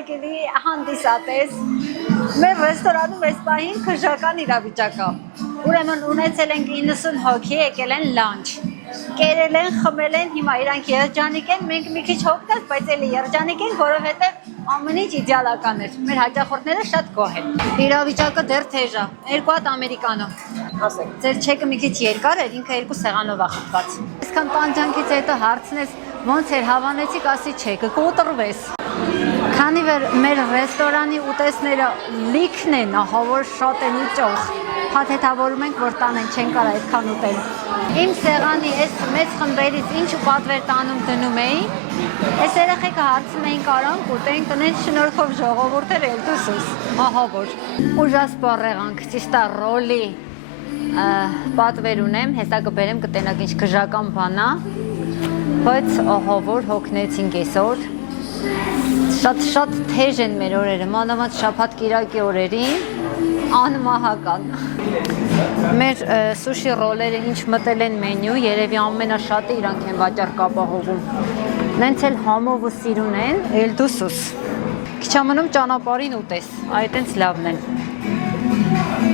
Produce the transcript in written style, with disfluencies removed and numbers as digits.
հարգելի հանդիսատես, մեր ռեստորանում այս պահին քրժական իրավիճակ է։ Ուրեմն ունեցել ենք 90 հոգի, եկել են լանչ։ Կերել են, խմել են, հիմա իրանք երջանիկ են, մենք մի քիչ հոգնած, բայց էլի երջանիկ ենք, որովհետև ամեն ինչ իդեալական էր։ Մեր հաճախորդները շատ գոհ են։ Իրավիճակը դեռ թեժ է։ 2 հատ ամերիկանո։ Ասենք։ Ձեր չեկը մի քիչ երկար էր, ինքը 2 սեղանով է խփված։ Այսքան տանջանքից հետո հարցնես ոնց էր հավանեցիք, ասի չեկը կուտրվես։ Քանի որ մեր ռեստորանի ուտեստները լիքն են, ահա որ շատ են ու ճոխ։ Փաթեթավորում ենք, որ տանեն, չեն կարող այդքան ուտել։ Իմ սեղանի այս մեծ խմբերից ինչու պատվեր տանում դնում էի, այս երեխեքը հարցում էին կարանք ուտենք, տնեն շնորհքով ժողովուրդը Էլդուսուս, ահա որ։ Ուժաս բառեղանք, ճիշտ է ռոլի պատվեր ունեմ, հեսա կբերեմ կտենակ ինչ գժական բան է, բայց ահա որ հոգնեցինք այսօր։ Շատ թեժ են մեր օրերը, մանավանդ շաբաթ կիրակի օրերին անմահական։ Մեր սուշի ռոլերը ինչ մտել են մենյու, երևի ամենաշատը իրանք են վաճառք ապահովում։ Նենց էլ համով ու սիրուն են, Էլդուսուս։ Քիչ ամնում ճանապարհին ուտես, այդ այնց լավն են։